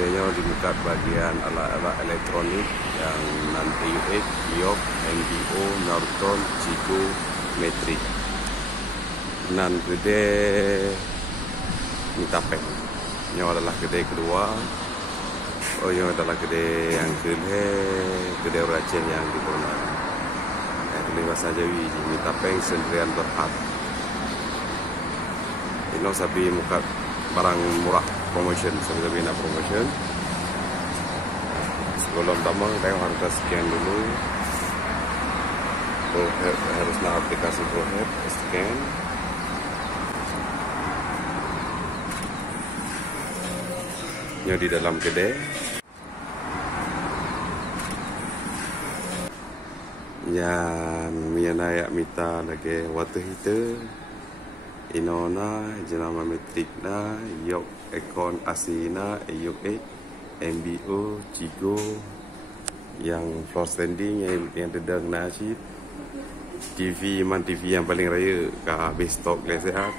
kedainya di dekat bagian alat-alat elektronik yang non AUX, York, NBO, Norton, Chico, Matrix. Nan kedai Mitapeng. Ini adalah kedai kedua. Oh, ini adalah kedai yang kedai Raceh yang dikenal. Tulis bahasa Jawi di Mitapeng Sendirian Berhad. Ini sabi muka barang murah promotion, sabi nak promotion. Sebelum tamang tengok harga sekian dulu. Harus nak aplikasi ProHead, scan. Ini di dalam kedai. Yan miana yak mita lagi water heater. Inona jenama Matrix na, York Econ Asina, AUX, MBO, Chigo, yang floor standing yang dedang nasib. TV yang paling raya ke habis stok lesehat.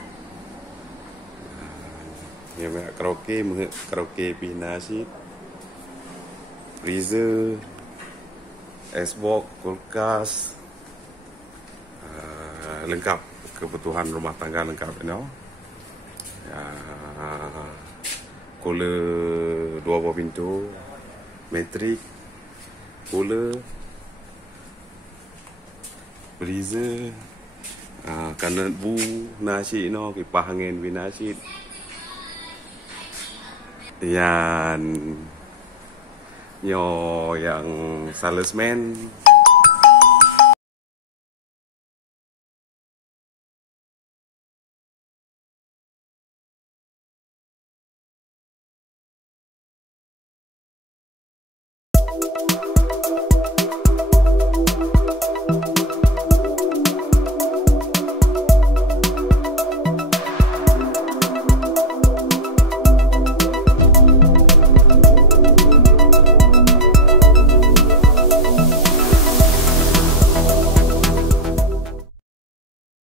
Yang karaoke pi nasib. Freezer, Xbox, kulkas, lengkap kebutuhan rumah tangga lengkap, cooler 2 buah pintu, Matrix, cooler, freezer, kanan bu nasi kipas angin binasi, yang salesman.